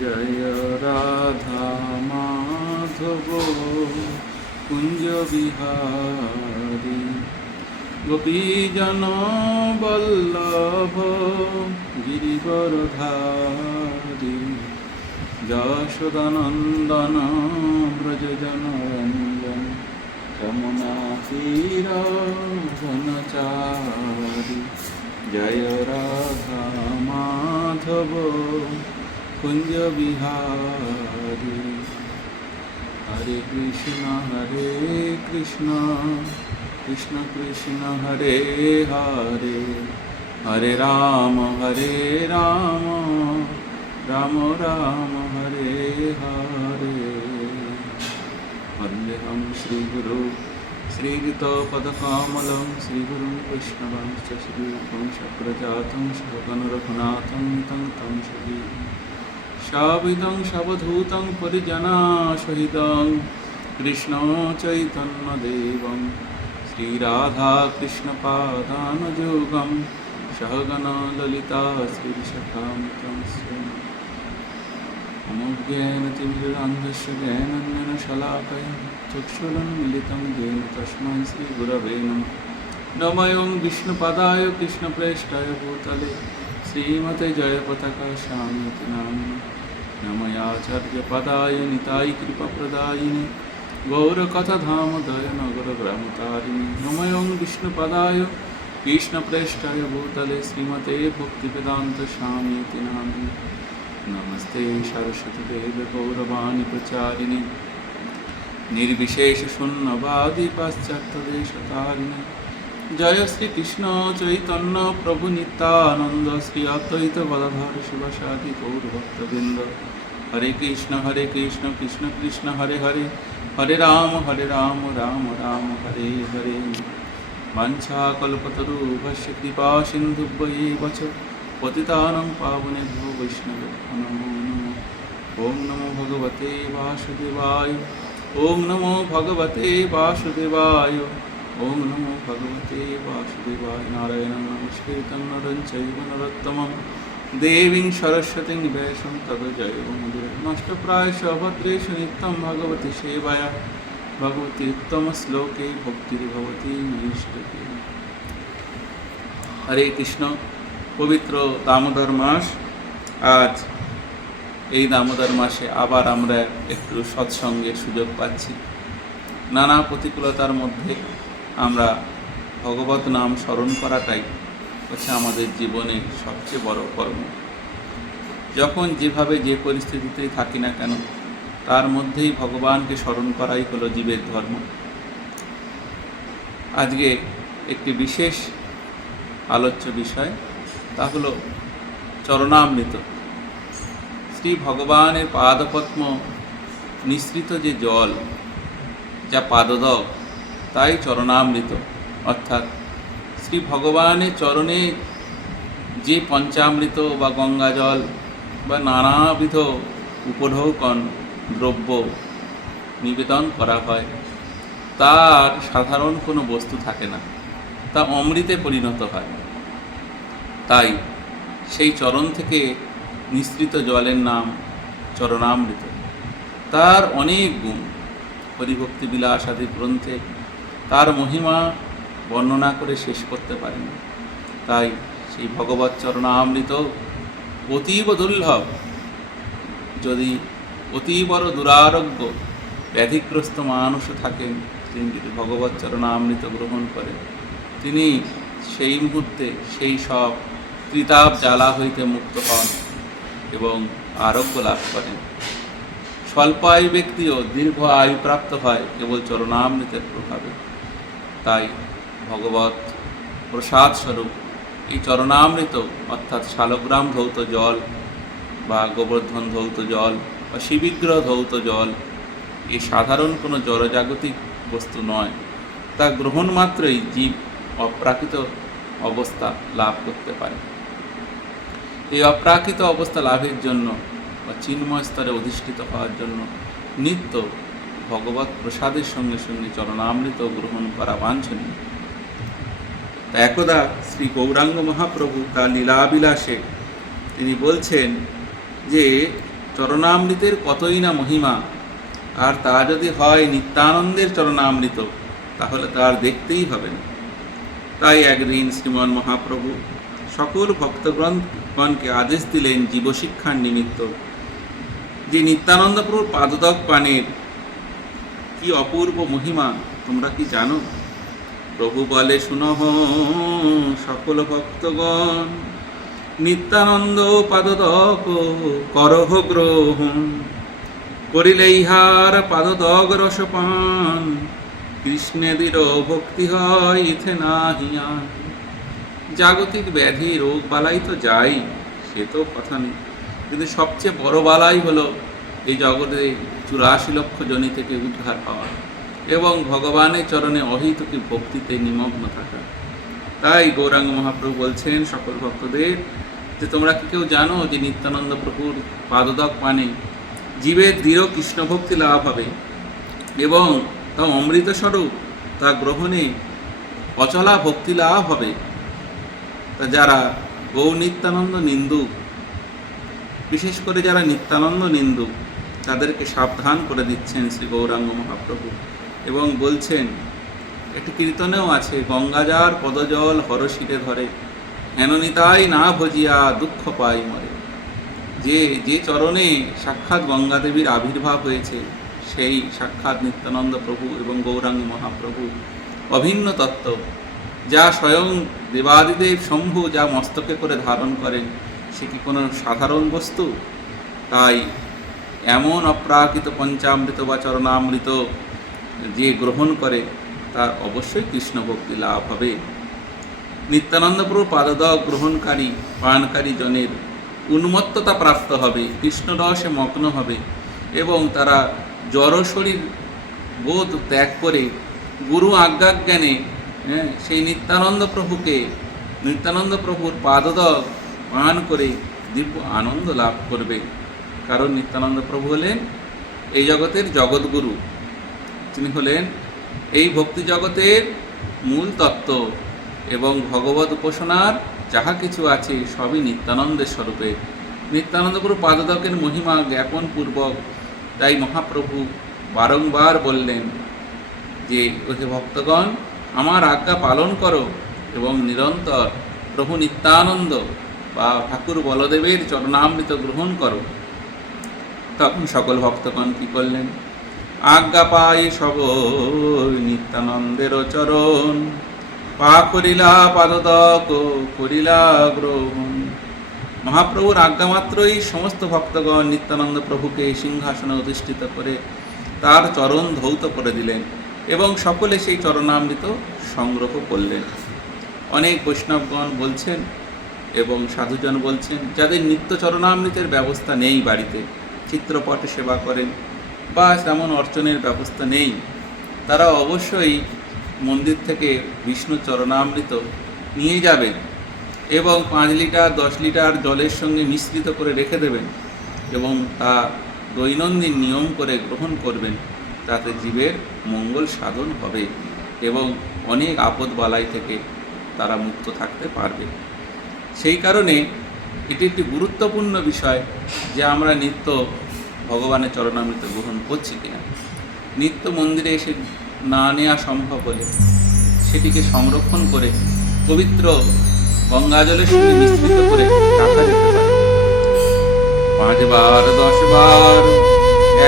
জয় রাধা মাধব কুঞ্জ বিহারী গোপীজন বল্লভ গিরিবরধারী যশোদানন্দন ব্রজজনরঞ্জন যমুনা তীর বনচারী জয় রাধা মাধব কুঞ্জ বিহারী হরে কৃষ্ণ কৃষ্ণ কৃষ্ণ হরে হরে হরে রাম রাম রাম হরে হরে वन्देऽहं श्रीगुरु श्रीयुतपदकमलं श्रीगुरुं वैष्णवांश्च श्रीरूपं सप्रजातं शोकनरघुनाथं तं तं सविदं सवधूतं परिजनासहितं कृष्णचैतन्यदेवं श्रीराधाकृष्णपादानुयोगं सहगना ललिता श्रीविशाखान्वितं अमुज्ञानतिमिरान्धस्य ज्ञानाञ्जनशलाकया चक्षुरुन्मीलितं येन तस्मै श्रीगुरवे नमः नमः विष्णुपदाय कृष्णप्रेष्ठाय भूतले श्रीमते जयपताका स्वामीति नामिने नमयाचार्यपदाय निताय कृपाप्रदायिने गौरकथाधामदय नगरग्रामतारिणे नमः विष्णुपदाय कृष्णप्रेष्ठाय भूतले श्रीमते भक्तिवेदान्त स्वामीति नामिने नमस्ते सरस्वती देवे गौरवाणी प्रचारिणे निर्विशेष शून्यवादी पाश्चात्यदेशतारिणे जय श्री कृष्ण चैतन्य प्रभु नित्यानंद श्री अद्वैत गदाधर शिवसादि गौरभक्तवृंद हरे कृष्ण कृष्ण कृष्ण हरे हरे हरे राम राम राम हरे हरे वाञ्छाकल्पतरुभ्यश्च कृपा सिन्धुभ्येव च पतितानां पावनेभ्यो वैष्णवेभ्यो नमो नमः ॐ नमो भगवते वासुदेवाय ॐ नमो भगवते वासुदेवाय ॐ नमो भगवते वासुदेवाय नारायणं नमस्कृतं नरं चैव नरोत्तमं देवीं सरस्वतीं व्यासं ततो जयमुदीरये नष्टप्रायेषु अभद्रेषु नित्यं भगवती सेवया भगवती उत्तमश्लोके भक्तिर्भवति नैष्ठिकी। हरे कृष्ण। পবিত্র দামোদর মাস। আজ এই দামোদর মাসে আবার আমরা একটু সৎসঙ্গের সুযোগ পাচ্ছি। নানা প্রতিকূলতার মধ্যে আমরা ভগবত নাম স্মরণ করাটাই হচ্ছে আমাদের জীবনের সবচেয়ে বড় কর্ম। যখন যেভাবে যে পরিস্থিতিতেই থাকি না কেন তার মধ্যেই ভগবানকে স্মরণ করাই হলো জীবের ধর্ম। আজকে একটি বিশেষ আলোচ্য বিষয়, তা হলো চরণামৃত। শ্রী ভগবানের পাদপদ্ম নিঃসৃত যে জল, যা পাদদক, তাই চরণামৃত। অর্থাৎ শ্রী ভগবানের চরণে যে পঞ্চামৃত বা গঙ্গা জল বা নানাবিধ উপঢৌকন দ্রব্য নিবেদন করা হয়, তার সাধারণ কোনো বস্তু থাকে না, তা অমৃতে পরিণত হয়। তাই সেই চরণ থেকে নিঃসৃত জলের নাম চরণামৃত। তার অনেক গুণ, হরিভক্তি বিলাস আদি গ্রন্থে তার মহিমা বর্ণনা করে শেষ করতে পারেন। তাই সেই ভগবৎ চরণামৃত অতীব দুর্লভ। যদি অতীবর দুরারোগ্য ব্যাধিগ্রস্ত মানুষও থাকেন, তিনি যদি ভগবৎ চরণামৃত গ্রহণ করেন, তিনি সেই মুহূর্তে সেই সব ত্রিতাপ জ্বালা হইতে মুক্ত হন এবং আরোগ্য লাভ করেন। স্বল্প আয়ু ব্যক্তিও দীর্ঘ আয়ু প্রাপ্ত হয় কেবল চরণামৃতের প্রভাবে। তাই ভগবৎ প্রসাদ স্বরূপ এই চরণামৃত অর্থাৎ শালগ্রাম ধৌত জল বা গোবর্ধন ধৌত জল বা শিবিগ্রহ ধৌত জল এই সাধারণ কোনো জড়জাগতিক বস্তু নয়। তা গ্রহণ মাত্রই জীব অপ্রাকৃত অবস্থা লাভ করতে পারে। এই অপ্রাকৃত অবস্থা লাভের জন্য বা চিন্ময় স্তরে অধিষ্ঠিত হওয়ার জন্য নিত্য ভগবৎ প্রসাদের সঙ্গে সঙ্গে চরণামৃত গ্রহণ করা বাঞ্ছনীয়। একদা শ্রী গৌরাঙ্গ মহাপ্রভু তার লীলাবিলাসে তিনি বলছেন যে চরণামৃতের কতই না মহিমা, আর তা যদি হয় নিত্যানন্দের চরণামৃত, তাহলে তার দেখতেই হবে না। তাই একদিন শ্রীমন মহাপ্রভু সকল ভক্তগণকে আদেশ দিলেন জীবশিক্ষার নিমিত্ত, যে নিত্যানন্দ প্রভুর পাদতক পানের কি অপূর্ব মহিমা তোমরা কি জানো? প্রভু বলে, শুনহ সকল ভক্তগণ, নিত্যানন্দ পাদতক করহ গ্রহণ, করিলে ইহার পাদতক রসপান, কৃষ্ণেদের ভক্তি হয় ইথে নাহিয়ান। জাগতিক ব্যাধি রোগ বালাই তো যাই, সে তো কথা নেই, কিন্তু সবচেয়ে বড় বালাই হলো এই জগতে 84 লক্ষ জনি থেকে উদ্ধার পাওয়া এবং ভগবানের চরণে অহিতুকি ভক্তিতে নিমগ্ন থাকা। তাই গৌরাঙ্গ মহাপ্রভু বলছেন সকল ভক্তদের যে তোমরা কি কেউ জানো যে নিত্যানন্দ প্রভুর পাদতক পানে জীবের দৃঢ় কৃষ্ণ ভক্তি লাভ হবে এবং তা অমৃতস্বরূপ, তা গ্রহণে অচলা ভক্তি লাভ হবে। তা যারা গৌ নিত্যানন্দ নিন্দুক, বিশেষ করে যারা নিত্যানন্দ নিন্দুক, তাদেরকে সাবধান করে দিচ্ছেন শ্রী গৌরাঙ্গ মহাপ্রভু এবং বলছেন, একটি কীর্তনেও আছে, গঙ্গাজার পদজল হরশিরে ধরে, হেননিতাই না ভজিয়া দুঃখ পাই মরে। যে চরণে সাক্ষাৎ গঙ্গাদেবীর আবির্ভাব হয়েছে, সেই সাক্ষাৎ নিত্যানন্দ প্রভু এবং গৌরাঙ্গ মহাপ্রভু অভিন্ন তত্ত্ব, যা স্বয়ং দেবাদিদেব শম্ভু যা মস্তকে করে ধারণ করেন, সে কি কোনো সাধারণ বস্তু? তাই এমন অপ্রাকৃত পঞ্চামৃত বা চরণামৃত যে গ্রহণ করে, তার অবশ্যই কৃষ্ণ ভক্তি লাভ হবে। নিত্যানন্দ প্রভু পাদতক গ্রহণকারী পানকারী জনের উন্মত্ততা প্রাপ্ত হবে, কৃষ্ণরসে মগ্ন হবে এবং তারা জড় শরীর বোধ ত্যাগ করে গুরু আজ্ঞাজ্ঞানে সেই নিত্যানন্দ প্রভুর পাদতক পান করে দিব্য আনন্দ লাভ করবে। কারণ নিত্যানন্দ প্রভু হলেন এই জগতের জগৎগুরু, তিনি হলেন এই ভক্তি জগতের মূল তত্ত্ব এবং ভগবত উপাসনার যাহা কিছু আছে সবই নিত্যানন্দের স্বরূপে। নিত্যানন্দ প্রভু পাদতকের মহিমা জ্ঞাপন পূর্বক তাই মহাপ্রভু বারংবার বললেন যে, ওহে ভক্তগণ, আমার আজ্ঞা পালন করো এবং নিরন্তর প্রভু নিত্যানন্দ বা ঠাকুর বলদেবের চরণামৃত গ্রহণ করো। তখন সকল ভক্তগণ কি করলেন? আজ্ঞা পাই সব নিত্যানন্দের চরণ, পা করিলা পাদতক করিলা গ্রহণ। মহাপ্রভুর আজ্ঞা মাত্রই সমস্ত ভক্তগণ নিত্যানন্দ প্রভুকে সিংহাসনে অধিষ্ঠিত করে তার চরণ ধৌত করে দিলেন এবং সকলে সেই চরণামৃত সংগ্রহ করলেন। অনেক বৈষ্ণবগণ বলছেন এবং সাধুজন বলছেন, যাদের নিত্য চরণামৃতের ব্যবস্থা নেই, বাড়িতে চিত্রপটে সেবা করেন বা তেমন অর্চনের ব্যবস্থা নেই, তারা অবশ্যই মন্দির থেকে বিষ্ণু চরণামৃত নিয়ে যাবেন এবং 5 লিটার 10 লিটার জলের সঙ্গে মিশ্রিত করে রেখে দেবেন এবং তা দৈনন্দিন নিয়ম করে গ্রহণ করবেন। তাতে জীবের মঙ্গল সাধন হবে এবং অনেক আপদ বালাই থেকে তারা মুক্ত থাকতে পারবে। সেই কারণে এটি একটি গুরুত্বপূর্ণ বিষয় যে আমরা নিত্য ভগবানের চরণামৃত গ্রহণ করছি কিনা। নিত্য মন্দিরে এসে না নেওয়া সম্ভব হলে সেটিকে সংরক্ষণ করে পবিত্র গঙ্গাজলের সঙ্গে মিশ্রিত করে রাখা যেতে পারে। 5 বার 10 বার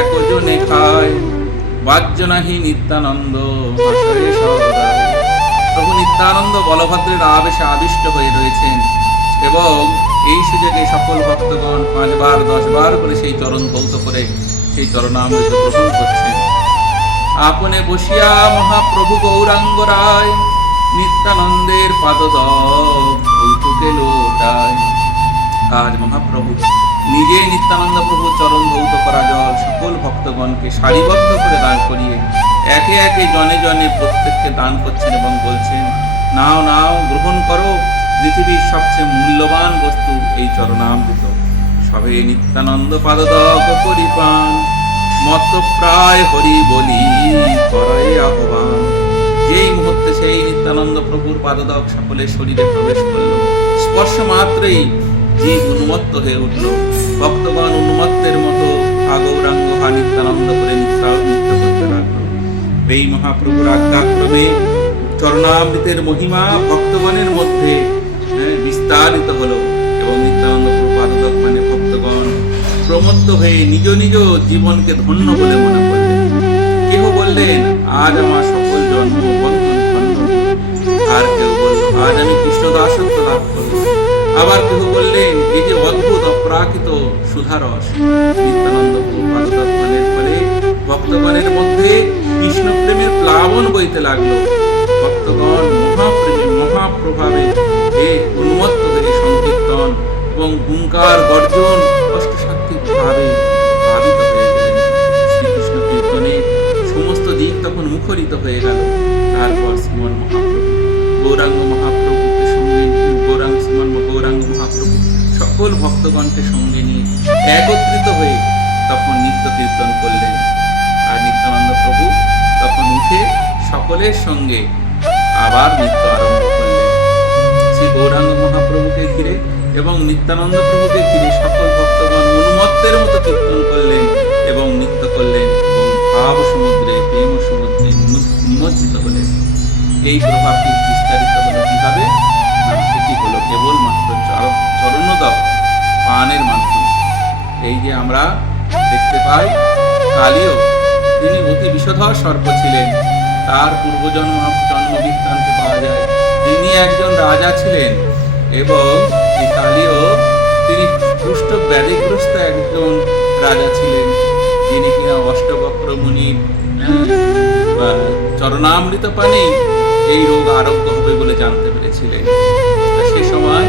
একজনে খায়, বাহ্য নাহি নিত্যানন্দ হাসরে সদায়। প্রভু নিত্যানন্দ বলভদ্রের আবেশে আবিষ্ট হয়ে রয়েছেন এবং এই সুযোগে সকল ভক্তগণ 5 বার 10 বার করে সেই চরণ ধৌত করে সেই চরণামৃত গ্রহণ করছেন। আপনে বসিয়া মহাপ্রভু গৌরাঙ্গ রায়, নিত্যানন্দের পাদতক কৌতুকে লোটায়। আজ মহাপ্রভু নিজে নিত্যানন্দ প্রভু চরণ ধৌত করা জল সকল ভক্তগণকে সারিবদ্ধ করে দান করিয়ে একে একে জনে জনে প্রত্যেককে দান করছেন এবং বলছেন, নাও নাও, গ্রহণ করো, পৃথিবীর সবচেয়ে মূল্যবান বস্তু এই চরণামৃত। সবে নিত্যানন্দ পাদতক পরিপান, মত্ত প্রায় হরি বলি করে আহ্বান। যেই মুহূর্তে সেই নিত্যানন্দ প্রভুর পাদতক সকলের শরীরে প্রবেশ করল, স্পর্শ মাত্রই জীব উন্মত্ত হয়ে উঠল। ভক্তগণ উন্মত্তের মতো গৌরাঙ্গ হা নিত্যানন্দ করে নৃত্য করতে লাগলো। এই মহাপ্রভুর আজ্ঞাক্রমে চরণামৃতের মহিমা ভক্তগণের মধ্যে বিস্তারিত হলো এবং নিত্যানন্দ প্রভু পাদদক্ষিণে ভক্তগণ প্রমত্ত হয়ে নিজ নিজ জীবনকে ধন্য বলে মনে করলেন। কেহ বললেন, আজ আমার সকল জন্ম বন্ধন খণ্ড। আর কেউ বলল, আজ আমি কৃষ্ণ দাসত্ব লাভ করব। আবার কেহ বললেন, এই যে অদ্ভুত অপ্রাকৃত সুধারস। নিত্যানন্দ প্রভু পাদদক্ষিণের ফলে ভক্তগণের মধ্যে কৃষ্ণ প্রেমের প্লাবন বইতে লাগলো। ভক্তগণ মহাপ্রেমে মহাপ্রভাবে উন্মত্ত হয়ে সংকীর্তন এবং হুঙ্কার গর্জন অষ্টসাত্ত্বিক ভাবে ভাবিত হয়ে গেলেন। শ্রীকৃষ্ণ কীর্তনে সমস্ত দিক তখন মুখরিত হয়ে গেল। তারপর শ্রীমন মহাপ্রভু গৌরাঙ্গ মহাপ্রভুকে সঙ্গে গৌরাঙ্গ মহাপ্রভু সকল ভক্তগণকে সঙ্গে নিয়ে একত্রিত হয়ে তখন নিত্য কীর্তন করলেন। আর নিত্যানন্দ প্রভু তখন উঠে সকলের সঙ্গে আবার নৃত্য আরম্ভ করলেন। শ্রী গৌরাঙ্গ মহাপ্রভুকে ঘিরে এবং নিত্যানন্দ প্রভুকে ঘিরে সকল ভক্তগণ উন্মত্তের মতো কীর্তন করলেন এবং নৃত্য করলেন এবং ভাব সমুদ্রে প্রেম সমুদ্রে নিমজ্জিত হলেন। এই প্রভাবটি বিস্তারিত হলো কিভাবে? সেটি হলো কেবলমাত্র চরণোদক পানের মাধ্যমে। এই যে আমরা দেখতে পাই, কালীয় তিনি অতি বিষধর সর্প ছিলেন। তার পূর্বজন্ম বৃত্তান্তে পাওয়া যায় তিনি একজন রাজা ছিলেন এবং এই কালীয় তিনি কুষ্ঠ ব্যাধিগ্রস্ত একজন রাজা ছিলেন, যিনি কিনা অষ্টবক্র মুনির চরণামৃত পানে এই রোগ আরোগ্য হবে বলে জানতে পেরেছিলেন। সে সময়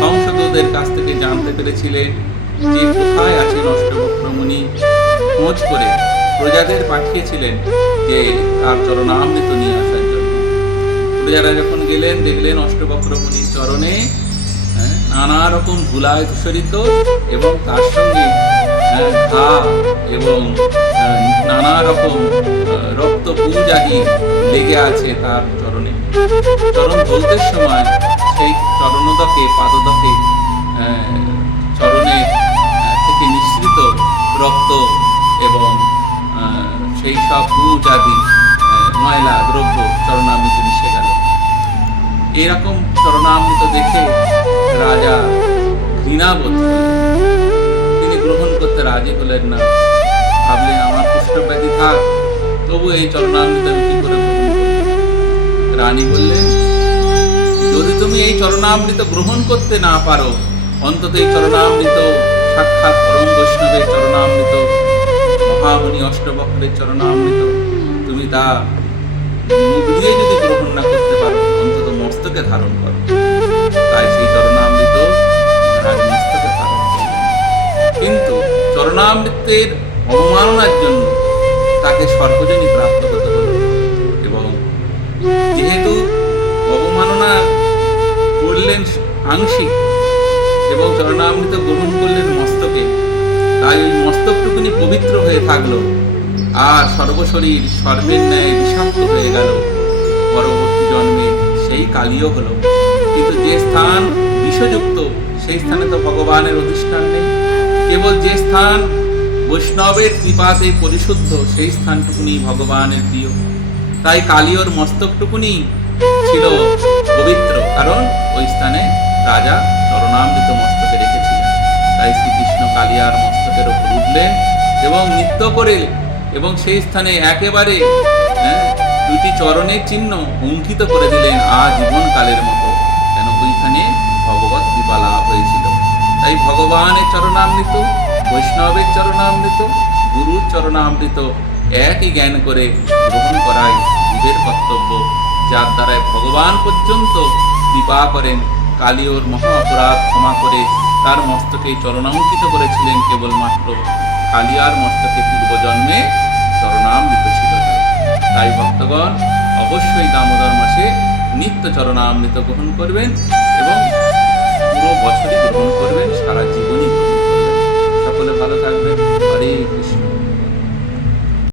কংসদূতের কাছ থেকে জানতে পেরেছিলেন যে কোথায় আছেন অষ্টবক্র মুনি। খোঁজ করে প্রজাদের পাঠিয়েছিলেন যে তার চরণামৃত নিয়ে আসার জন্য। প্রজারা যখন গেলেন, দেখলেন অষ্টবক্র মুনির চরণে নানা রকম ধুলায় ধূসরিত এবং তার সঙ্গে ঘা এবং নানা রকম রক্ত পুঁজ আদি লেগে আছে তার চরণে। চরণ ধুলতে সময় সেই চরণোদকে পাদদকে চরণে থেকে নিঃসৃত রক্ত এবং সেই সব পুঁজ আদি ময়লা দ্রব্য চরণামৃত মিশে গেল। এরকম চরণামৃত দেখে রাজা ঘৃণাবোধ করলেন। তিনি গ্রহণ করতে রাজি হলেন না। ভাবলেন, আমার কুষ্ঠব্যাধি থাক, তবু এই চরণামৃত আমি কি করে গ্রহণ করব? রানী বললেন, যদি তুমি এই চরণামৃত গ্রহণ করতে না পারো, অন্তত এই চরণামৃত সাক্ষাৎ পরম বৈষ্ণবের চরণামৃত, মহামুনি অষ্টবক্রের চরণামৃত তুমি তা মুখ দিয়ে যদি গ্রহণ না করতে পারো, অন্তত মস্তকে ধারণ করো। তাই সেই চরণামৃত মহারাজ মস্তকে ধারণ করলেন। কিন্তু চরণামৃতের অবমাননার জন্য তাকে সর্বজনই প্রাপ্ত হতে হল এবং যেহেতু অবমাননা করলেন আংশিক এবং চরণামৃত গ্রহণ করলেন মস্তকে, তাই ওই মস্তকটুকুনি পবিত্র হয়ে থাকলো আর সর্বশরীর সর্বের ন্যায় বিষাক্ত হয়ে গেল। পরবর্তী জন্মে সেই কালীয় হলো, কিন্তু যে স্থান বিষযুক্ত সেই স্থানে তো ভগবানের অধিষ্ঠান নেই। কেবল যে স্থান বৈষ্ণবের কৃপাতে পরিশুদ্ধ সেই স্থানটুকুনি ভগবানের প্রিয়। তাই কালীয়র মস্তকটুকুনি ছিল পবিত্র, কারণ ওই স্থানে রাজা চরণামৃত মস্তকে রেখেছিলেন। তাই শ্রীকৃষ্ণ কালিয়ার মস্তকের উপর উঠলেন এবং নৃত্য করে এবং সেই স্থানে একেবারে দুটি চরণের চিহ্ন অঙ্কিত করে দিলেন আজীবনকালের মতো, যেন ওইখানে ভগবত কৃপা লাভ হয়েছিল। তাই ভগবানের চরণামৃত, বৈষ্ণবের চরণামৃত, গুরুর চরণামৃত একই জ্ঞান করে গ্রহণ করাই জীবের কর্তব্য, যার দ্বারায় ভগবান পর্যন্ত কৃপা করেন। কালীয়র মহা অপরাধ ক্ষমা করে তার মস্তকে চরণাঙ্কিত করেছিলেন কেবলমাত্র কালিয়ার মস্তকে পূর্বজন্মে চরণামৃত ছিল। তাই ভক্তগণ অবশ্যই দামোদর মাসে নিত্য চরণামৃত গ্রহণ করবেন এবং পুরো বছরই গ্রহণ করবেন, সারা জীবনই গ্রহণ করবেন। সকলে ভালো থাকবেন। হরে কৃষ্ণ।